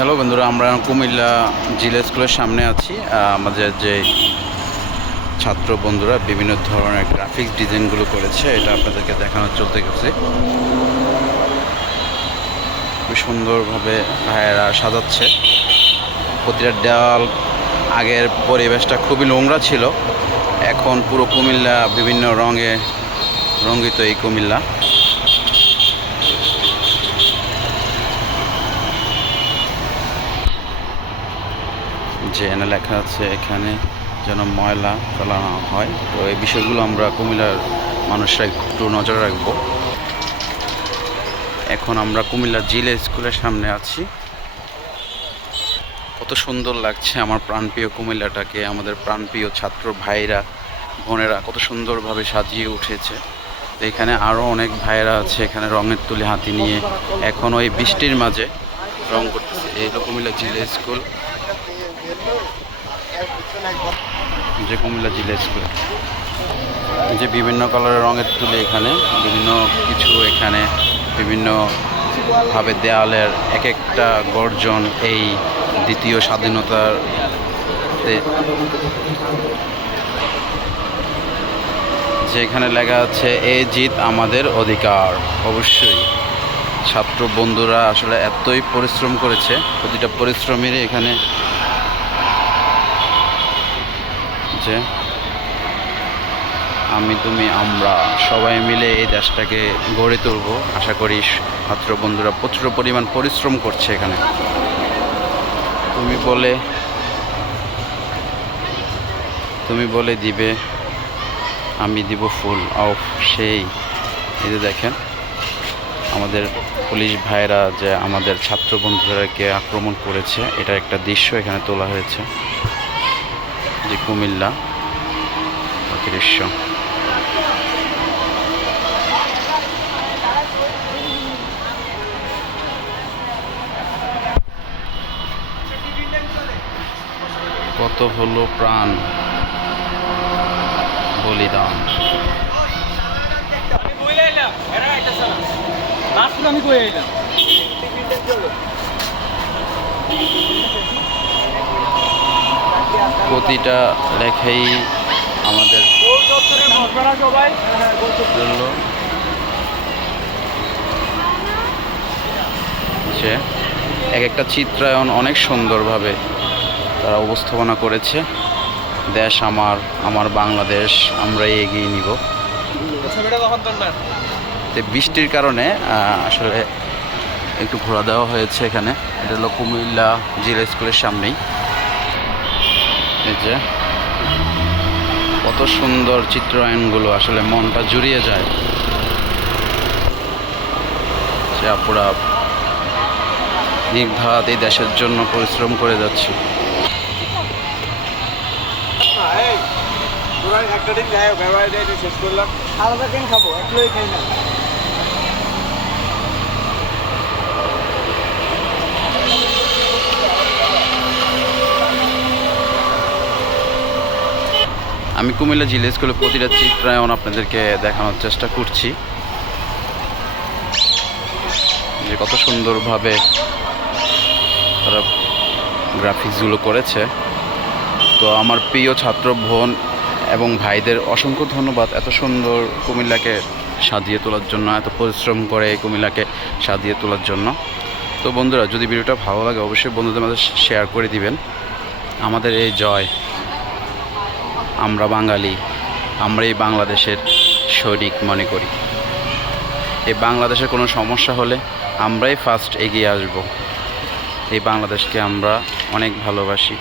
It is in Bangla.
হ্যালো বন্ধুরা, আমরা কুমিল্লা জিলা স্কুলের সামনে আছি। আমাদের যে ছাত্র বন্ধুরা বিভিন্ন ধরনের গ্রাফিক্স ডিজাইনগুলো করেছে, এটা আপনাদেরকে দেখানোর চলতে গেছে। খুব সুন্দরভাবে ভাইয়েরা সাজাচ্ছে প্রতিটা দেওয়াল। আগের পরিবেশটা খুবই নোংরা ছিল, এখন পুরো কুমিল্লা বিভিন্ন রঙে রঙ্গিত। এই কুমিল্লা যে এনে লেখা আছে এখানে যেন ময়লা ফেলা না হয়, তো এই বিষয়গুলো আমরা কুমিল্লার মানুষরা একটু নজর রাখব। এখন আমরা কুমিল্লা জিলা স্কুলের সামনে আছি। কত সুন্দর লাগছে আমার প্রাণপ্রিয় কুমিল্লাটাকে। আমাদের প্রাণপ্রিয় ছাত্র ভাইরা বোনেরা কত সুন্দরভাবে সাজিয়ে উঠেছে। তো এখানে আরও অনেক ভাইয়েরা আছে, এখানে রঙের তুলি হাতি নিয়ে এখন ওই বৃষ্টির মাঝে রং করতেছে। এই হলো কুমিল্লা জিলা স্কুল, যে কুমিল্লা জিলা স্কুল যে বিভিন্ন কালারের রঙের তুলি, এখানে বিভিন্ন কিছু, এখানে বিভিন্নভাবে দেয়ালের এক একটা গর্জন এই দ্বিতীয় স্বাধীনতার যেখানে লেখা আছে এ জিত আমাদের অধিকার। অবশ্যই ছাত্র বন্ধুরা আসলে এতই পরিশ্রম করেছে, প্রতিটা পরিশ্রমেরই এখানে যে আমি তুমি আমরা সবাই মিলে এই দেশটাকে গড়ে তুলব। আশা করি ছাত্র বন্ধুরা প্রচুর পরিমাণ পরিশ্রম করছে এখানে। তুমি বলে দিবে, আমি দিব ফুল অফ। সেই এই যে দেখেন আমাদের পুলিশ ভাইরা যে আমাদের ছাত্র বন্ধুদেরকে আক্রমণ করেছে, এটা একটা দৃশ্য এখানে তোলা হয়েছে। যে কুমিল্লা দৃশ্য, কত হলো প্রাণ বলিদান। প্রতিটা লেখাই আমাদের জন্য যে এক একটা চিত্রায়ন অনেক সুন্দরভাবে তারা উপস্থাপনা করেছে। দেশ আমার, আমার বাংলাদেশ, আমরাই এগিয়ে নিব। তো বৃষ্টির কারণে আসলে একটু ঘোরা দেওয়া হয়েছে এখানে। এটা হলো কুমিল্লা জিলা স্কুলের সামনেই। এই যে কত সুন্দর চিত্রায়নগুলো, আসলে মনটা জুড়িয়ে যায়। যে আপুরা নির্ঘাত এই দেশের জন্য পরিশ্রম করে যাচ্ছে। আমি কুমিল্লা জিলা স্কুলে প্রতিটা চিত্রায়ন আপনাদেরকে দেখানোর চেষ্টা করছি, যে কত সুন্দরভাবে তারা গ্রাফিক্সগুলো করেছে। তো আমার প্রিয় ছাত্র বোন এবং ভাইদের অসংখ্য ধন্যবাদ এত সুন্দর কুমিল্লাকে সাজিয়ে তোলার জন্য, এত পরিশ্রম করে এই কুমিল্লাকে সাজিয়ে তোলার জন্য। তো বন্ধুরা, যদি ভিডিওটা ভালো লাগে অবশ্যই বন্ধুদের মাঝে শেয়ার করে দিবেন। আমাদের এই জয়, আমরা বাঙালি, আমরা এই বাংলাদেশের সৈনিক মনে করি। এই বাংলাদেশের কোনো সমস্যা হলে আমরাই ফার্স্ট এগিয়ে আসব। এই বাংলাদেশকে আমরা অনেক ভালোবাসি।